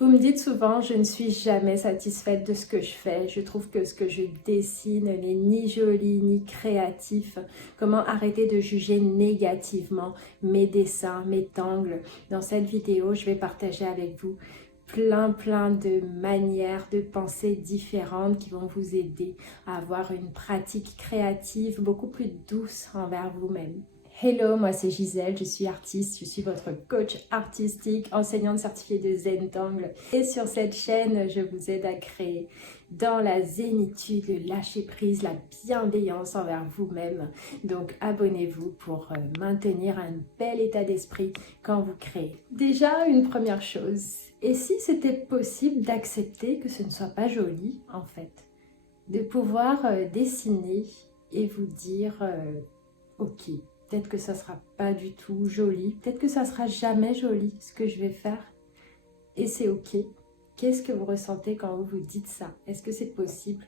Vous me dites souvent, je ne suis jamais satisfaite de ce que je fais. Je trouve que ce que je dessine n'est ni joli ni créatif. Comment arrêter de juger négativement mes dessins, mes tangles? Dans cette vidéo, je vais partager avec vous plein de manières de penser différentes qui vont vous aider à avoir une pratique créative beaucoup plus douce envers vous-même. Hello, moi c'est Gisèle, je suis artiste, je suis votre coach artistique, enseignante certifiée de Zentangle. Et sur cette chaîne, je vous aide à créer dans la zénitude, le lâcher prise, la bienveillance envers vous-même. Donc abonnez-vous pour maintenir un bel état d'esprit quand vous créez. Déjà, une première chose, et si c'était possible d'accepter que ce ne soit pas joli en fait, de pouvoir dessiner et vous dire ok. Peut-être que ça sera pas du tout joli. Peut-être que ça sera jamais joli ce que je vais faire. Et c'est ok. Qu'est-ce que vous ressentez quand vous vous dites ça? Est-ce que c'est possible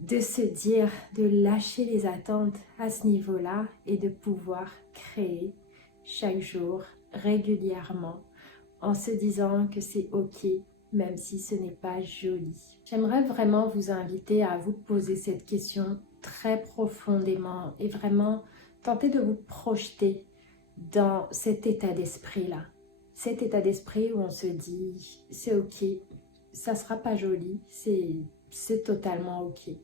de se dire, de lâcher les attentes à ce niveau-là et de pouvoir créer chaque jour, régulièrement, en se disant que c'est ok, même si ce n'est pas joli? J'aimerais vraiment vous inviter à vous poser cette question très profondément et vraiment tentez de vous projeter dans cet état d'esprit-là. Cet état d'esprit où on se dit, c'est ok, ça sera pas joli, c'est totalement ok.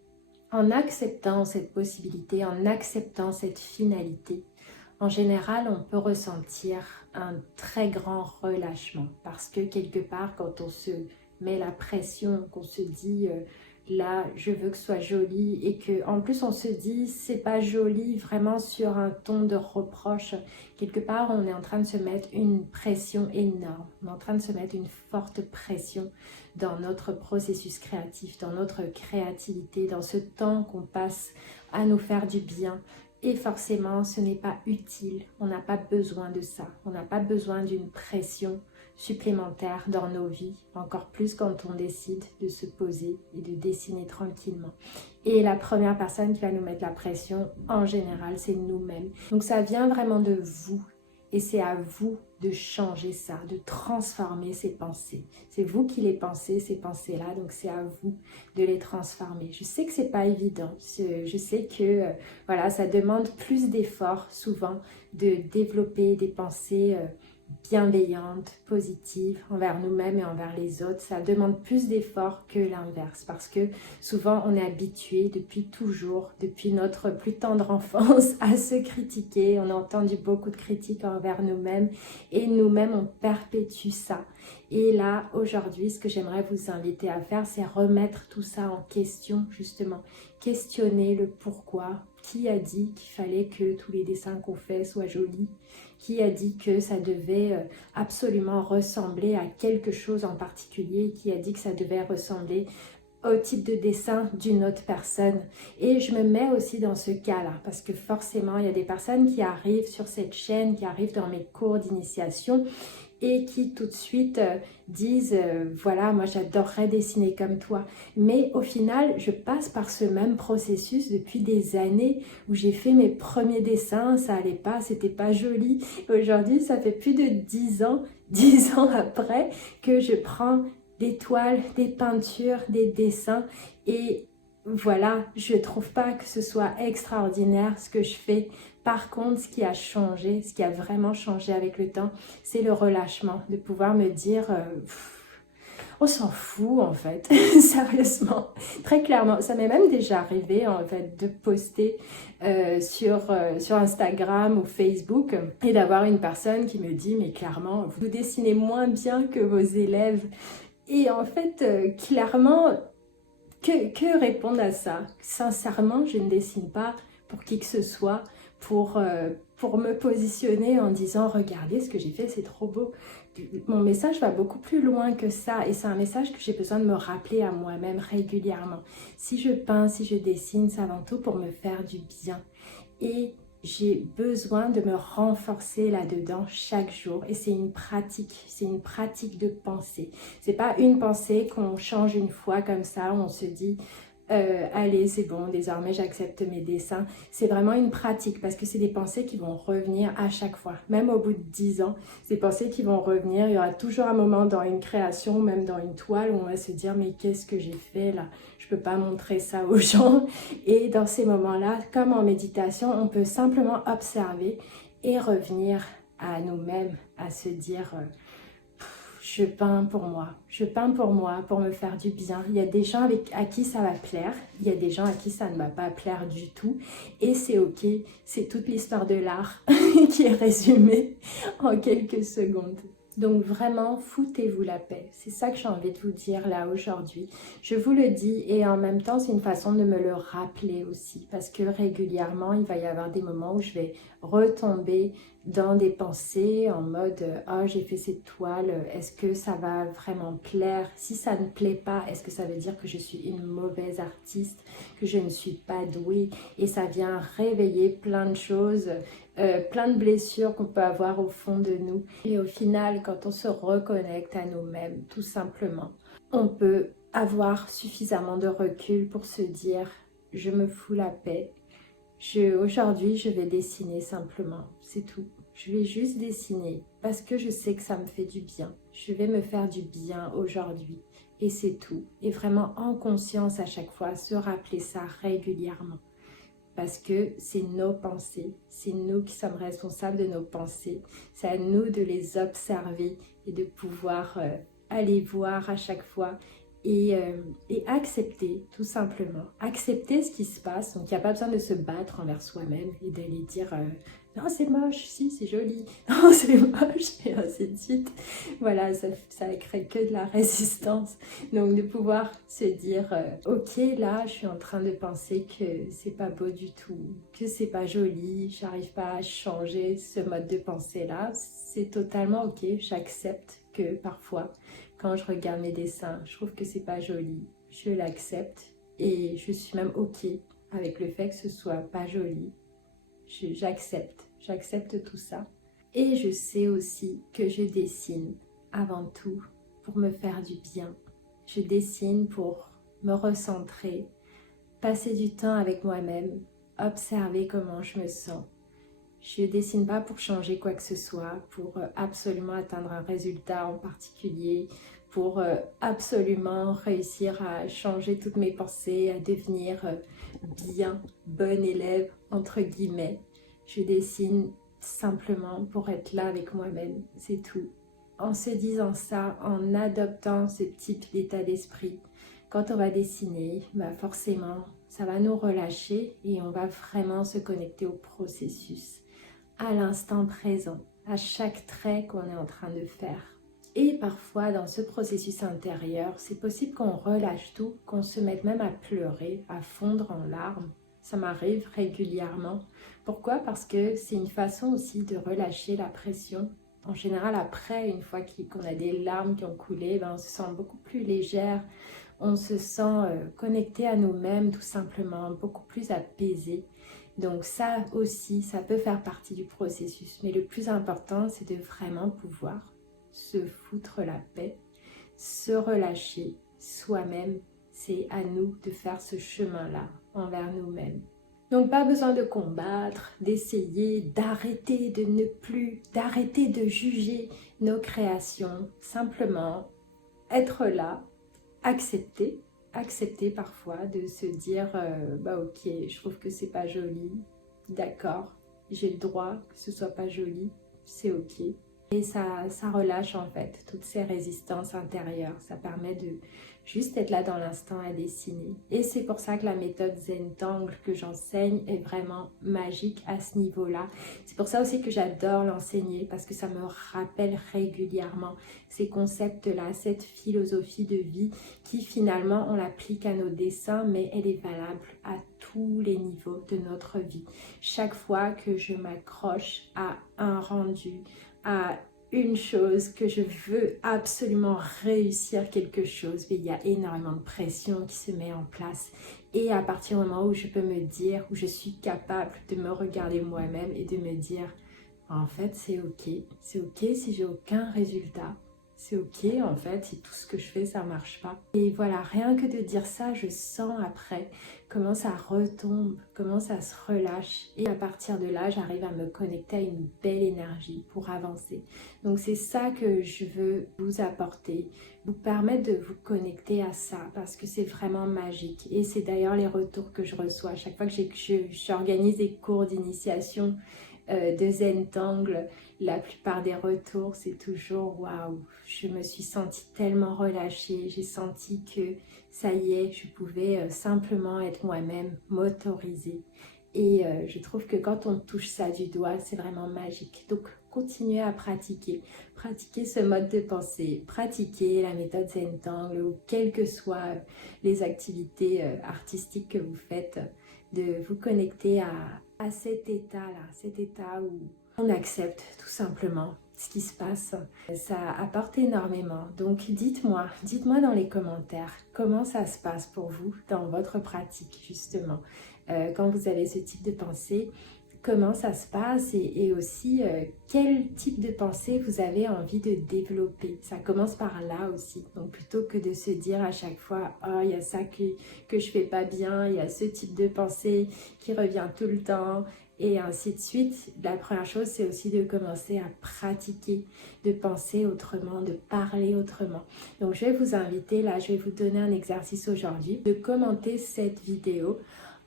En acceptant cette possibilité, en acceptant cette finalité, en général, on peut ressentir un très grand relâchement parce que quelque part, quand on se met la pression, qu'on se dit là, je veux que ce soit joli et que en plus on se dit c'est pas joli vraiment sur un ton de reproche, quelque part on est en train de se mettre une pression énorme, on est en train de se mettre une forte pression dans notre processus créatif, dans notre créativité, dans ce temps qu'on passe à nous faire du bien. Et forcément, ce n'est pas utile, on n'a pas besoin de ça, on n'a pas besoin d'une pression supplémentaire dans nos vies, encore plus quand on décide de se poser et de dessiner tranquillement. Et la première personne qui va nous mettre la pression, en général, c'est nous-mêmes. Donc ça vient vraiment de vous. Et c'est à vous de changer ça, de transformer ces pensées. C'est vous qui les pensez, ces pensées-là, donc c'est à vous de les transformer. Je sais que c'est pas évident, je sais que voilà, ça demande plus d'efforts souvent de développer des pensées bienveillante, positive envers nous-mêmes et envers les autres. Ça demande plus d'efforts que l'inverse parce que souvent on est habitué depuis toujours, depuis notre plus tendre enfance à se critiquer. On a entendu beaucoup de critiques envers nous-mêmes et nous-mêmes on perpétue ça. Et là aujourd'hui ce que j'aimerais vous inviter à faire c'est remettre tout ça en question justement. Questionner le pourquoi. Qui a dit qu'il fallait que tous les dessins qu'on fait soient jolis? Qui a dit que ça devait absolument ressembler à quelque chose en particulier? Qui a dit que ça devait ressembler au type de dessin d'une autre personne? Et je me mets aussi dans ce cas-là parce que forcément, il y a des personnes qui arrivent sur cette chaîne, qui arrivent dans mes cours d'initiation et qui tout de suite disent voilà, moi j'adorerais dessiner comme toi. Mais au final, je passe par ce même processus depuis des années où j'ai fait mes premiers dessins, ça allait pas, c'était pas joli. Aujourd'hui, ça fait plus de 10 ans, 10 ans après que je prends des toiles, des peintures, des dessins et voilà, je trouve pas que ce soit extraordinaire ce que je fais. Par contre, ce qui a changé, ce qui a vraiment changé avec le temps, c'est le relâchement, de pouvoir me dire on s'en fout en fait, sérieusement, très clairement. Ça m'est même déjà arrivé en fait de poster sur Instagram ou Facebook et d'avoir une personne qui me dit mais clairement vous dessinez moins bien que vos élèves. Et en fait, clairement, que répondre à ça? Sincèrement, je ne dessine pas pour qui que ce soit, pour me positionner en disant regardez ce que j'ai fait, c'est trop beau. Mon message va beaucoup plus loin que ça et c'est un message que j'ai besoin de me rappeler à moi-même régulièrement. Si je peins, si je dessine, c'est avant tout pour me faire du bien. Et j'ai besoin de me renforcer là-dedans chaque jour et c'est une pratique de pensée. C'est pas une pensée qu'on change une fois comme ça, on se dit allez, c'est bon, désormais j'accepte mes dessins. C'est vraiment une pratique parce que c'est des pensées qui vont revenir à chaque fois. Même au bout de 10 ans, ces pensées qui vont revenir. Il y aura toujours un moment dans une création, même dans une toile, où on va se dire mais qu'est-ce que j'ai fait là? Je peux pas montrer ça aux gens. Et dans ces moments-là, comme en méditation, on peut simplement observer et revenir à nous-mêmes, à se dire je peins pour moi, pour me faire du bien. Il y a des gens à qui ça va plaire, il y a des gens à qui ça ne va pas plaire du tout, et c'est ok, c'est toute l'histoire de l'art qui est résumée en quelques secondes. Donc vraiment, foutez-vous la paix. C'est ça que j'ai envie de vous dire là aujourd'hui. Je vous le dis et en même temps, c'est une façon de me le rappeler aussi. Parce que régulièrement, il va y avoir des moments où je vais retomber dans des pensées en mode « Ah, j'ai fait cette toile, est-ce que ça va vraiment plaire? Si ça ne plaît pas, est-ce que ça veut dire que je suis une mauvaise artiste, que je ne suis pas douée? » Et ça vient réveiller plein de choses, plein de blessures qu'on peut avoir au fond de nous. Et au final, quand on se reconnecte à nous-mêmes, tout simplement, on peut avoir suffisamment de recul pour se dire « Je me fous la paix. Aujourd'hui, je vais dessiner simplement, c'est tout. Je vais juste dessiner parce que je sais que ça me fait du bien. Je vais me faire du bien aujourd'hui et c'est tout. Et vraiment en conscience à chaque fois, se rappeler ça régulièrement. Parce que c'est nos pensées, c'est nous qui sommes responsables de nos pensées. C'est à nous de les observer et de pouvoir aller voir à chaque fois et accepter, tout simplement. Accepter ce qui se passe. Donc, il n'y a pas besoin de se battre envers soi-même et d'aller dire non, c'est moche, si, c'est joli, non, c'est moche, et ainsi de suite. Voilà, ça crée que de la résistance. Donc, de pouvoir se dire ok, là, je suis en train de penser que c'est pas beau du tout, que c'est pas joli, j'arrive pas à changer ce mode de pensée-là. C'est totalement ok, j'accepte que parfois, quand je regarde mes dessins, je trouve que c'est pas joli, je l'accepte et je suis même ok avec le fait que ce soit pas joli. J'accepte tout ça. Et je sais aussi que je dessine avant tout pour me faire du bien. Je dessine pour me recentrer, passer du temps avec moi-même, observer comment je me sens. Je ne dessine pas pour changer quoi que ce soit, pour absolument atteindre un résultat en particulier, pour absolument réussir à changer toutes mes pensées, à devenir bien, bonne élève, entre guillemets. Je dessine simplement pour être là avec moi-même, c'est tout. En se disant ça, en adoptant ce type d'état d'esprit, quand on va dessiner, bah forcément, ça va nous relâcher et on va vraiment se connecter au processus, à l'instant présent, à chaque trait qu'on est en train de faire. Et parfois, dans ce processus intérieur, c'est possible qu'on relâche tout, qu'on se mette même à pleurer, à fondre en larmes. Ça m'arrive régulièrement. Pourquoi? Parce que c'est une façon aussi de relâcher la pression. En général, après, une fois qu'on a des larmes qui ont coulé, ben, on se sent beaucoup plus légère. On se sent connecté à nous-mêmes, tout simplement, beaucoup plus apaisé. Donc ça aussi, ça peut faire partie du processus. Mais le plus important, c'est de vraiment pouvoir se foutre la paix, se relâcher soi-même. C'est à nous de faire ce chemin-là envers nous-mêmes. Donc pas besoin de combattre, d'essayer, d'arrêter d'arrêter de juger nos créations. Simplement être là, accepter parfois de se dire bah ok, je trouve que c'est pas joli, d'accord, j'ai le droit que ce soit pas joli, c'est ok. Et ça relâche en fait toutes ces résistances intérieures. Ça permet de juste être là dans l'instant à dessiner. Et c'est pour ça que la méthode Zentangle que j'enseigne est vraiment magique à ce niveau-là. C'est pour ça aussi que j'adore l'enseigner parce que ça me rappelle régulièrement ces concepts-là, cette philosophie de vie qui finalement on l'applique à nos dessins mais elle est valable à tous les niveaux de notre vie. Chaque fois que je m'accroche à un rendu, à une chose, que je veux absolument réussir quelque chose, mais il y a énormément de pression qui se met en place. Et à partir du moment où je peux me dire, où je suis capable de me regarder moi-même et de me dire, en fait c'est ok si j'ai aucun résultat, C'est ok en fait, si tout ce que je fais ça marche pas. Et voilà, rien que de dire ça, je sens après comment ça retombe, comment ça se relâche. Et à partir de là, j'arrive à me connecter à une belle énergie pour avancer. Donc c'est ça que je veux vous apporter, vous permettre de vous connecter à ça parce que c'est vraiment magique. Et c'est d'ailleurs les retours que je reçois. À chaque fois que j'organise des cours d'initiation de Zentangle, la plupart des retours, c'est toujours waouh, je me suis sentie tellement relâchée, j'ai senti que ça y est, je pouvais simplement être moi-même, m'autoriser. Et je trouve que quand on touche ça du doigt, c'est vraiment magique. Donc, continuez à pratiquer. Pratiquer ce mode de pensée, pratiquer la méthode Zentangle ou quelles que soient les activités artistiques que vous faites, de vous connecter à cet état-là, cet état où on accepte tout simplement ce qui se passe. Ça apporte énormément. Donc dites-moi dans les commentaires comment ça se passe pour vous dans votre pratique justement. Quand vous avez ce type de pensée, comment ça se passe et aussi quel type de pensée vous avez envie de développer. Ça commence par là aussi. Donc plutôt que de se dire à chaque fois « Oh, il y a ça que je fais pas bien, il y a ce type de pensée qui revient tout le temps » et ainsi de suite. La première chose, c'est aussi de commencer à pratiquer, de penser autrement, de parler autrement. Donc je vais vous inviter, là, je vais vous donner un exercice aujourd'hui, de commenter cette vidéo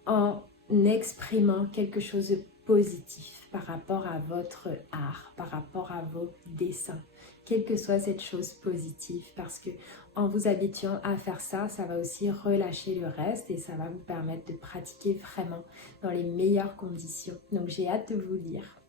en exprimant quelque chose de positif par rapport à votre art, par rapport à vos dessins, quelle que soit cette chose positive, parce que en vous habituant à faire ça, ça va aussi relâcher le reste et ça va vous permettre de pratiquer vraiment dans les meilleures conditions. Donc j'ai hâte de vous lire.